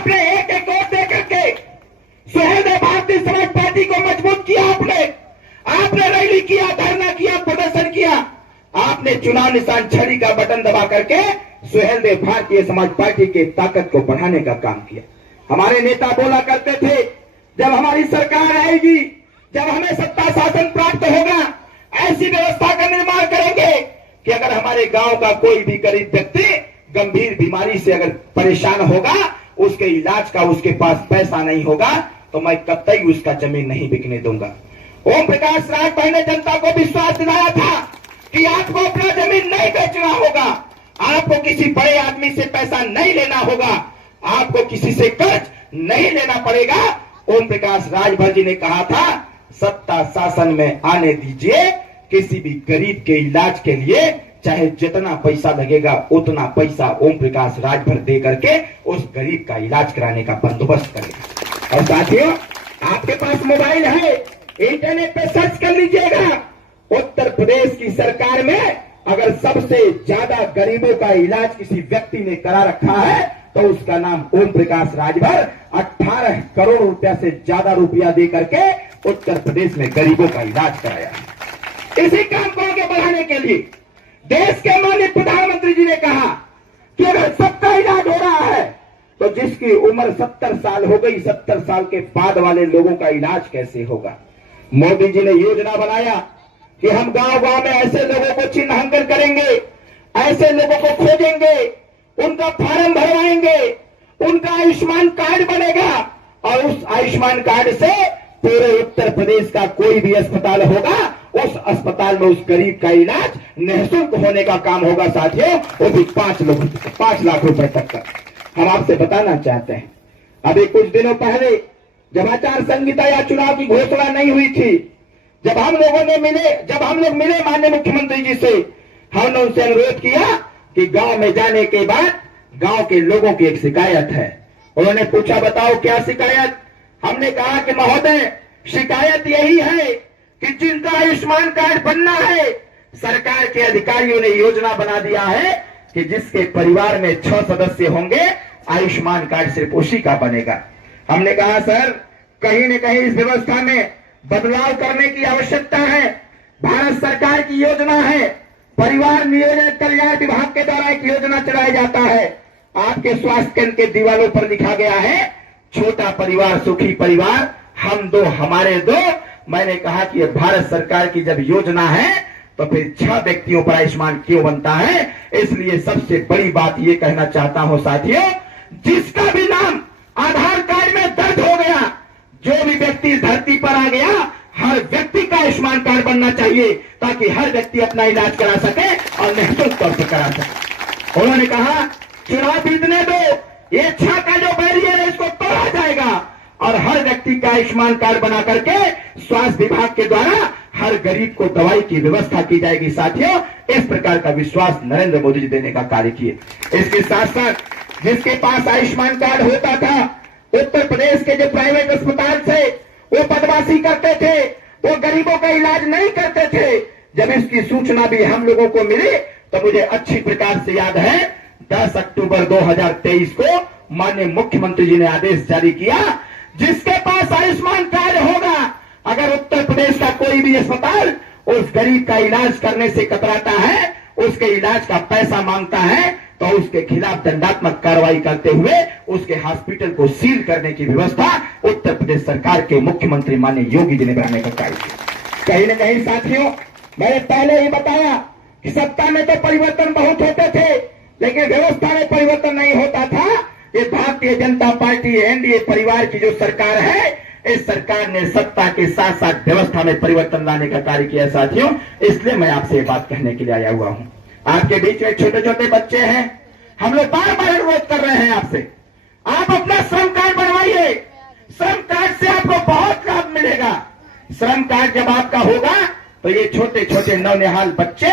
आपने एक एक वोट दे करके सुहेल ने भारतीय समाज पार्टी को मजबूत किया। आपने रैली किया, धरना किया, प्रदर्शन किया। आपने चुनाव निशान छड़ी का बटन दबा करके सुहेल देव भारतीय समाज पार्टी की ताकत को बढ़ाने का काम किया। हमारे नेता बोला करते थे, जब हमारी सरकार आएगी, जब हमें सत्ता शासन प्राप्त होगा, ऐसी व्यवस्था का निर्माण करेंगे कि अगर हमारे गांव का कोई भी गरीब व्यक्ति गंभीर बीमारी से अगर परेशान होगा, उसके इलाज का उसके पास पैसा नहीं होगा, तो मैं कतई उसका जमीन नहीं बिकने दूंगा। ओम प्रकाश राजभर ने जनता को विश्वास दिलाया था कि आपको अपना जमीन नहीं बेचना होगा, आपको किसी बड़े आदमी से पैसा नहीं लेना होगा, आपको किसी से कर्ज नहीं लेना पड़ेगा। ओम प्रकाश राजभर जी ने कहा था, सत्ता शासन में आने दीजिए, किसी भी गरीब के इलाज के लिए चाहे जितना पैसा लगेगा उतना पैसा ओम प्रकाश राजभर दे करके उस गरीब का इलाज कराने का बंदोबस्त करेगा। और साथियों, आपके पास मोबाइल है, इंटरनेट पे सर्च कर लीजिएगा, उत्तर प्रदेश की सरकार में अगर सबसे ज्यादा गरीबों का इलाज किसी व्यक्ति ने करा रखा है तो उसका नाम ओम प्रकाश राजभर। 18 करोड़ रुपया से ज्यादा रुपया दे करके उत्तर प्रदेश में गरीबों का इलाज कराया। इसी काम को आगे बढ़ाने के लिए देश के माननीय प्रधानमंत्री जी ने कहा कि अगर सबका इलाज हो रहा है तो जिसकी उम्र 70 साल हो गई, 70 साल के बाद वाले लोगों का इलाज कैसे होगा। मोदी जी ने योजना बनाया कि हम गांव-गांव में ऐसे लोगों को चिन्हांकन करेंगे, ऐसे लोगों को खोजेंगे, उनका फार्म भरवाएंगे, उनका आयुष्मान कार्ड बनेगा और उस आयुष्मान कार्ड से पूरे उत्तर प्रदेश का कोई भी अस्पताल होगा, उस अस्पताल में उस गरीब का इलाज निःशुल्क होने का काम होगा। साथियों, वो भी 5 लाख रुपए तक का। हम आपसे बताना चाहते हैं, अभी कुछ दिनों पहले जब आचार संहिता या चुनाव की घोषणा नहीं हुई थी, जब हम लोग मिले माननीय मुख्यमंत्री जी से, हमने उनसे अनुरोध किया कि गांव में जाने के बाद गांव के लोगों की एक शिकायत है। उन्होंने पूछा, बताओ क्या शिकायत। हमने कहा कि महोदय, शिकायत यही है कि जिनका आयुष्मान कार्ड बनना है, सरकार के अधिकारियों ने योजना बना दिया है कि जिसके परिवार में 6 सदस्य होंगे, आयुष्मान कार्ड सिर्फ उसी का बनेगा। हमने कहा, सर कहीं न कहीं इस व्यवस्था में बदलाव करने की आवश्यकता है। भारत सरकार की योजना है, परिवार नियोजन कल्याण विभाग के द्वारा एक योजना चलाया जाता है। आपके स्वास्थ्य केंद्र के दीवारों पर लिखा गया है, छोटा परिवार सुखी परिवार, हम दो हमारे दो। मैंने कहा कि भारत सरकार की जब योजना है तो फिर 6 व्यक्तियों पर आयुष्मान क्यों बनता है। इसलिए सबसे बड़ी बात यह कहना चाहता हूं साथियों, जिसका भी नाम आधार कार्ड में दर्ज हो गया, जो भी व्यक्ति धरती पर आ गया, हर व्यक्ति का आयुष्मान कार्ड बनना चाहिए ताकि हर व्यक्ति अपना इलाज करा सके और निःशुल्क तौर पर करा सके। उन्होंने कहा, चुनाव जीतने दो, ये 6 का जो बैरियर है इसको तोड़ा जाएगा और हर व्यक्ति का आयुष्मान कार्ड बना करके स्वास्थ्य विभाग के द्वारा हर गरीब को दवाई की व्यवस्था की जाएगी। साथियों, इस प्रकार का विश्वास नरेंद्र मोदी जी देने का कार्य किए। इसके साथ साथ जिसके पास आयुष्मान कार्ड होता था, उत्तर प्रदेश के जो प्राइवेट अस्पताल थे वो बदमाशी करते थे, वो गरीबों का इलाज नहीं करते थे। जब इसकी सूचना भी हम लोगों को मिली तो मुझे अच्छी प्रकार से याद है, 10 अक्टूबर 2023 को माननीय मुख्यमंत्री जी ने आदेश जारी किया, जिसके पास आयुष्मान कार्ड होगा, अगर उत्तर प्रदेश का कोई भी अस्पताल उस गरीब का इलाज करने से कतराता है, उसके इलाज का पैसा मांगता है, तो उसके खिलाफ दंडात्मक कार्रवाई करते हुए उसके हॉस्पिटल को सील करने की व्यवस्था उत्तर प्रदेश सरकार के मुख्यमंत्री माननीय योगी जी ने बनाने का कार्य किया। कहीं न कहीं साथियों, मैंने पहले ही बताया कि सत्ता में तो परिवर्तन बहुत होते थे, लेकिन व्यवस्था में परिवर्तन नहीं होता था। ये भारतीय जनता पार्टी एनडीए परिवार की जो सरकार है, इस सरकार ने सत्ता के साथ साथ व्यवस्था में परिवर्तन लाने का कार्य किया साथियों। इसलिए मैं आपसे ये बात कहने के लिए आया हुआ हूं। आपके बीच में छोटे छोटे बच्चे हैं, हम लोग बार बार अनुरोध कर रहे हैं आपसे, आप अपना श्रम कार्ड बनवाइए। श्रम कार्ड से आपको बहुत लाभ मिलेगा। श्रम कार्ड जब आपका होगा तो ये छोटे छोटे नौनिहाल बच्चे,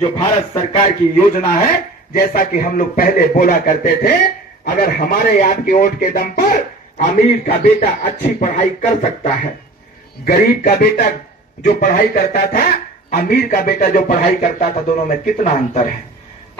जो भारत सरकार की योजना है, जैसा कि हम लोग पहले बोला करते थे, अगर हमारे आपके वोट के दम पर अमीर का बेटा अच्छी पढ़ाई कर सकता है, गरीब का बेटा जो पढ़ाई करता था, अमीर का बेटा जो पढ़ाई करता था, दोनों में कितना अंतर है।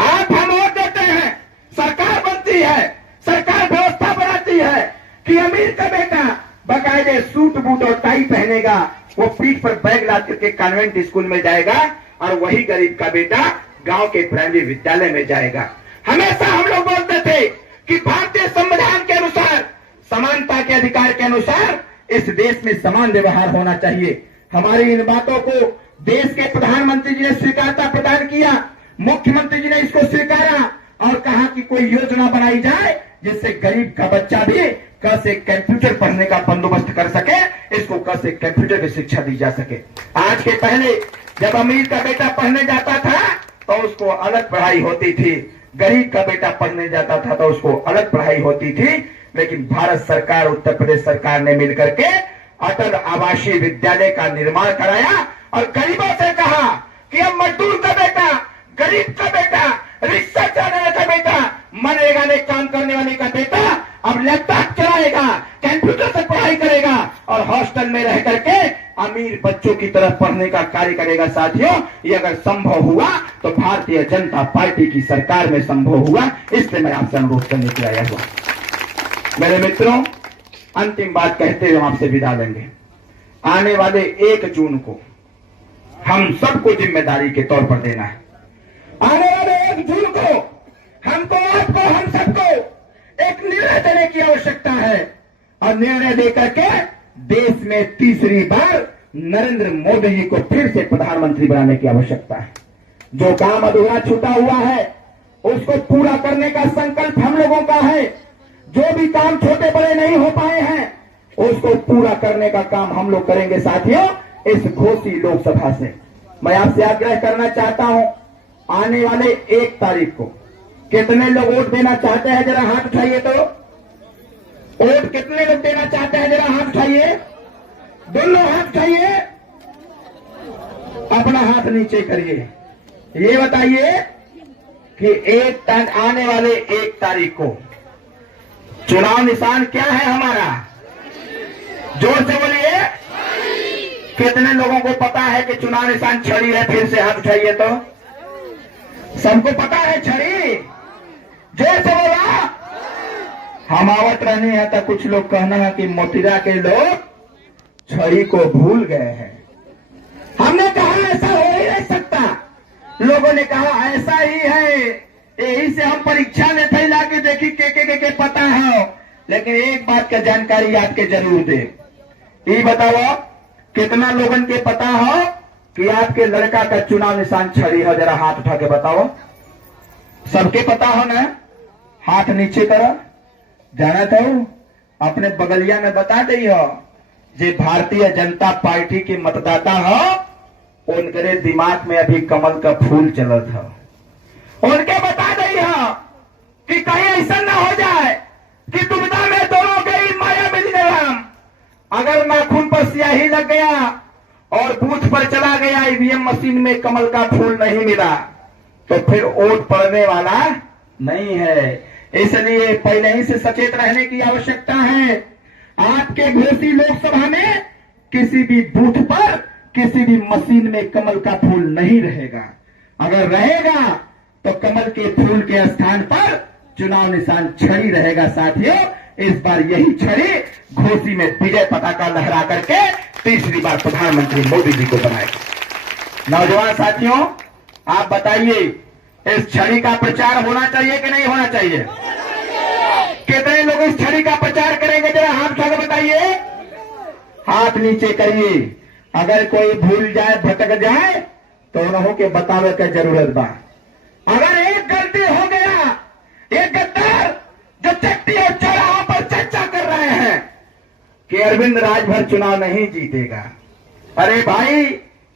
आप हम वोट देते हैं, सरकार बनती है, सरकार व्यवस्था बनाती रही है कि अमीर का बेटा बाकायदे सूट बूट और टाई पहनेगा, वो पीठ पर बैग ला करके कॉन्वेंट स्कूल में जाएगा, और वही गरीब का बेटा गांव के प्राइमरी विद्यालय में जाएगा। हमेशा हम लोग बोलते थे कि भारतीय संविधान के अनुसार, समानता के अधिकार के अनुसार इस देश में समान व्यवहार होना चाहिए। हमारी इन बातों को देश के प्रधानमंत्री जी ने स्वीकारता प्रदान किया, मुख्यमंत्री जी ने इसको स्वीकारा और कहा कि कोई योजना बनाई जाए जिससे गरीब का बच्चा भी क से कंप्यूटर पढ़ने का बंदोबस्त कर सके, इसको क से कंप्यूटर की शिक्षा दी जा सके। आज के पहले जब अमीर का बेटा पढ़ने जाता था तो उसको अलग पढ़ाई होती थी, गरीब का बेटा पढ़ने जाता था तो उसको अलग पढ़ाई होती थी। लेकिन भारत सरकार, उत्तर प्रदेश सरकार ने मिलकर के अटल आवासीय विद्यालय का निर्माण कराया और गरीबों से कहा कि अब मजदूर का बेटा, गरीब का बेटा, रिक्शा चलाने का बेटा, मनरेगा में काम करने वाले का बेटा अब लैपटॉप चलाएगा, कंप्यूटर से पढ़ाई करेगा और हॉस्टल में रह करके अमीर बच्चों की तरफ पढ़ने का कार्य करेगा। साथियों, ये अगर संभव हुआ तो भारतीय जनता पार्टी की सरकार में संभव हुआ। इसलिए मैं आपसे अनुरोध करने के लिए आया हुआ। मेरे मित्रों, अंतिम बात कहते हुए आपसे विदा लेंगे। आने वाले 1 जून को हम सबको जिम्मेदारी के तौर पर देना है। आने वाले 1 जून को हमको, आपको, हम सबको एक निर्णय देने की आवश्यकता है और निर्णय देकर के देश में तीसरी बार नरेंद्र मोदी जी को फिर से प्रधानमंत्री बनाने की आवश्यकता है। जो काम अधूरा छूटा हुआ है उसको पूरा करने का संकल्प हम लोगों का है। जो भी काम छोटे बड़े नहीं हो पाए हैं उसको पूरा करने का काम हम लोग करेंगे। साथियों, इस घोषी लोकसभा से मैं आपसे आग्रह करना चाहता हूं, आने वाले 1 तारीख को कितने लोग वोट देना चाहते हैं? जरा हाथ उठाइए। तो वोट कितने लोग देना चाहते हैं? जरा हाथ उठाइए, दोनों हाथ उठाइए, अपना हाथ नीचे करिए। ये बताइए कि आने वाले 1 तारीख को चुनाव निशान क्या है हमारा? जोर से बोलिए। कितने लोगों को पता है कि चुनाव निशान छड़ी है? फिर से हाथ उठाइए। तो सबको पता है छड़ी? जोर से बोला। हम आवत रहने हैं तो कुछ लोग कहना है कि मोतिरा के लोग छड़ी को भूल गए हैं। हमने कहा ऐसा हो ही नहीं सकता। लोगों ने कहा ऐसा ही है, यही से हम परीक्षा में थे, लाके देखी के पता है। लेकिन एक बात का जानकारी आपके जरूर दे। ये बताओ कितना लोगन के पता हो कि आपके लड़का का चुनाव निशान छड़ी है? जरा हाथ उठा के बताओ। सबके पता हो ना? हाथ नीचे करो। जाना था अपने बगलिया में बता दी हो, जे भारतीय जनता पार्टी के मतदाता हो उनके दिमाग में अभी कमल का फूल चला था। उनके बता दी हो कि कहीं ऐसा ना हो जाए कि दुविधा में दोनों गई माया मिली राम। अगर नाखून पर स्याही लग गया और बूथ पर चला गया, ईवीएम मशीन में कमल का फूल नहीं मिला तो फिर वोट पड़ने वाला नहीं है। इसलिए पहले ही से सचेत रहने की आवश्यकता है। आपके घोषी लोकसभा में किसी भी बूथ पर, किसी भी मशीन में कमल का फूल नहीं रहेगा। अगर रहेगा तो कमल के फूल के स्थान पर चुनाव निशान छड़ी रहेगा। साथियों, इस बार यही छड़ी घोषी में विजय पताका लहरा करके तीसरी बार प्रधानमंत्री मोदी जी को बनाएगा। नौजवान साथियों, आप बताइए, इस छड़ी का प्रचार होना चाहिए कि नहीं होना चाहिए? कितने लोग इस छड़ी का प्रचार करेंगे? जरा हाथ उठा के बताइए। हाथ नीचे करिए। अगर कोई भूल जाए, भटक जाए तो उन्हों के बतावे की जरूरत बा। अगर एक गलती हो गया, एक गद्दार जो चट्टी और चौराहों पर चर्चा कर रहे हैं कि अरविंद राजभर चुनाव नहीं जीतेगा, अरे भाई,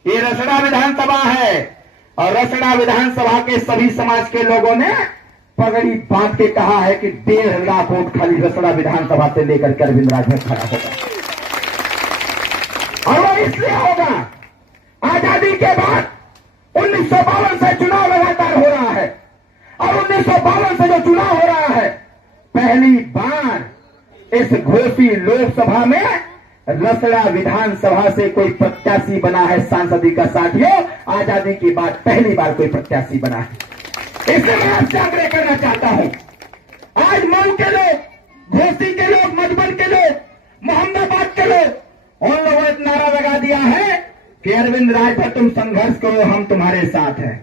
ये रसड़ा विधानसभा है और रसड़ा विधानसभा के सभी समाज के लोगों ने पगड़ी बांध के कहा है कि 1.5 लाख वोट खाली रसड़ा विधानसभा से लेकर के अरविंद राजभर खड़ा होगा। और वो इसलिए होगा, आजादी के बाद 1952 से चुनाव लगातार हो रहा है और 1952 से जो चुनाव हो रहा है, पहली बार इस घोषी लोकसभा में रसड़ा विधानसभा से कोई प्रत्याशी बना है सांसदी का। साथियों, आजादी के बाद पहली बार कोई प्रत्याशी बना है। इसलिए मैं आपसे आग्रह करना चाहता हूं, आज मऊ के लोग, घोषी के लोग कि अरविंद राजभर तुम संघर्ष करो, हम तुम्हारे साथ हैं।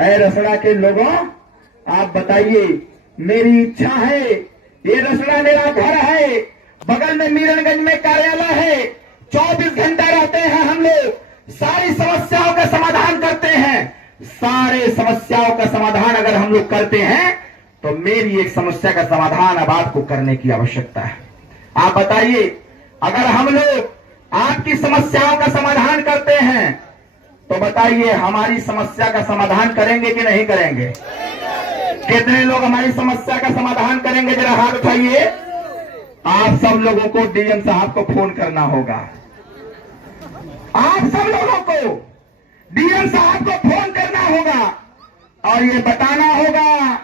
ऐ रसड़ा के लोगों, आप बताइए, मेरी इच्छा है, ये रसड़ा मेरा घर है, बगल में मीरनगंज में कार्यालय है, 24 घंटा रहते हैं हम लोग, सारी समस्याओं का समाधान करते हैं। सारे समस्याओं का समाधान अगर हम लोग करते हैं तो मेरी एक समस्या का समाधान अब आपको करने की आवश्यकता है। आप बताइए, अगर हम लोग आपकी समस्याओं का समाधान करते हैं तो बताइए हमारी समस्या का समाधान करेंगे कि नहीं करेंगे? कितने लोग हमारी समस्या का समाधान करेंगे? जरा हाथ उठाइए। आप सब लोगों को डीएम साहब को फोन करना होगा। आप सब लोगों को डीएम साहब को फोन करना होगा और ये बताना होगा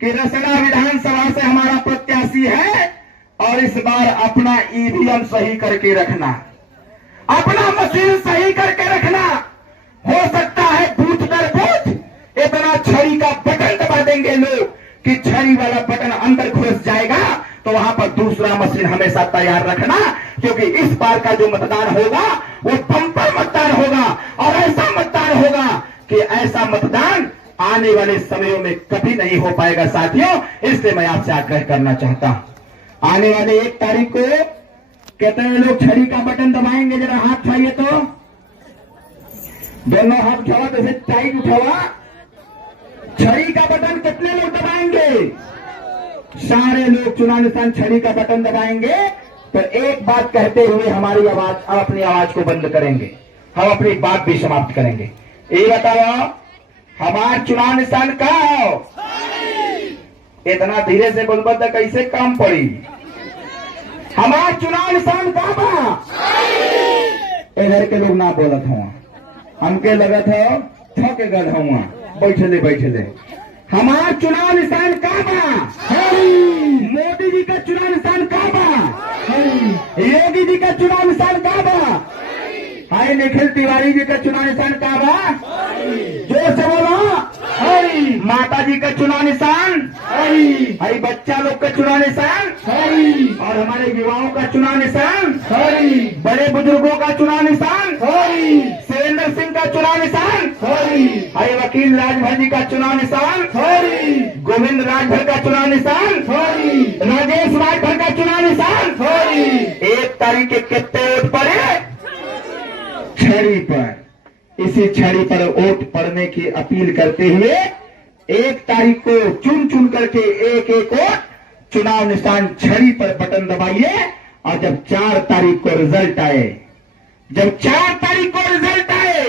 कि रसड़ा विधानसभा से हमारा प्रत्याशी है और इस बार अपना ईवीएम सही करके रखना, अपना मशीन सही करके रखना। हो सकता है बूथ दर बूथ इतना छड़ी का बटन दबा देंगे लोग कि छड़ी वाला बटन अंदर घुस जाएगा, तो वहां पर दूसरा मशीन हमेशा तैयार रखना, क्योंकि इस बार का जो मतदान होगा वो बम्पर मतदान होगा और ऐसा मतदान होगा कि ऐसा मतदान आने वाले समयों में कभी नहीं हो पाएगा साथियों। इसलिए मैं आपसे आग्रह करना चाहता हूं, आने वाले 1 तारीख को कितने लोग छड़ी का बटन दबाएंगे? जरा हाथ उठाइए तो, दोनों हाथ उठावा, जैसे टाइट उठावा। छड़ी का बटन कितने लोग दबाएंगे? सारे लोग चुनाव निशान छड़ी का बटन दबाएंगे। तो एक बात कहते हुए हमारी आवाज, अब अपनी आवाज को बंद करेंगे, हम अपनी बात भी समाप्त करेंगे। ये बताओ, हमारा चुनाव निशान कहाँ है? इतना धीरे से बोलबा तो कैसे काम पड़ी? हमारा चुनाव निशान कहाँ बा? इधर के लोग ना बोलत हुआ, हमके लगत है थके गल हुआ, बैठले बैठले। हमारा चुनाव निशान कहाँ बा? मोदी जी का चुनाव निशान कहाँ बा? योगी जी का चुनाव निशान कहाँ बा? हाय निखिल तिवारी जी का चुनाव निशान कहाँ बा? जोर से बोलो। माता जी का चुनाव निशान, हाय बच्चा लोग का चुनाव निशान, और हमारे युवाओं का चुनाव निशान, बड़े बुजुर्गों का चुनाव निशान, सुरेंद्र सिंह का चुनाव निशान, हाय वकील राजभर जी का चुनाव निशान, गोविंद राजभर का चुनाव निशान, राजेश राजभर का चुनाव निशान। 1 तारीख के कितने वोट पड़े? छड़ी पर। इसी छड़ी पर वोट पड़ने की अपील करते हुए 1 तारीख को चुन चुन करके एक एक वोट चुनाव निशान छड़ी पर बटन दबाइए। और जब 4 तारीख को रिजल्ट आए, जब 4 तारीख को रिजल्ट आए,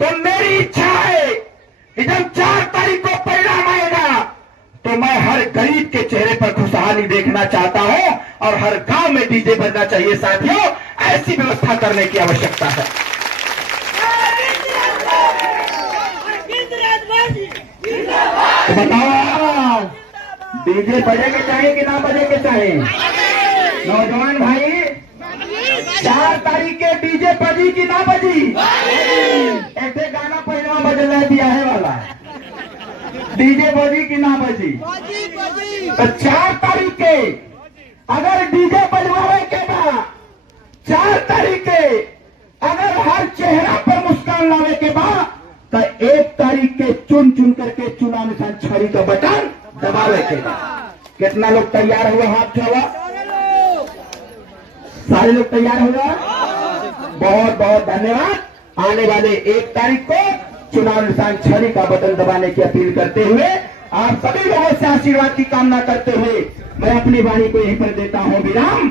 तो मेरी इच्छा है कि जब 4 तारीख को परिणाम आएगा तो मैं हर गरीब के चेहरे पर खुशहाली देखना चाहता हूं और हर गांव में डीजे बजना चाहिए। साथियों, ऐसी व्यवस्था करने की आवश्यकता है। तो बताओ, डीजे बजे के चाहे कि ना बजे के चाहे? नौजवान भाई, 4 तारीख के डीजे बजी कि ना बजी? ऐसे गाना पहला बज रहा है ब्याहे वाला, डीजे बजी कि ना बजी? तो 4 तारीख के अगर डीजे बजवावे के बाद 4 तारीख के अगर हर चेहरा पर मुस्कान लावे के बाद तो 1 तारीख के चुन चुन करके चुनाव निशान छड़ी का बटन दबावे के बाद कितना लोग तैयार हुआ? हाथ उठावा। सारे लोग तैयार हुआ? बहुत बहुत धन्यवाद। आने वाले 1 तारीख को चुनाव निशान छड़ी का बटन दबाने की अपील करते हुए आप सभी लोगों से आशीर्वाद की कामना करते हुए मैं अपनी वाणी को यहीं पर देता हूं विराम।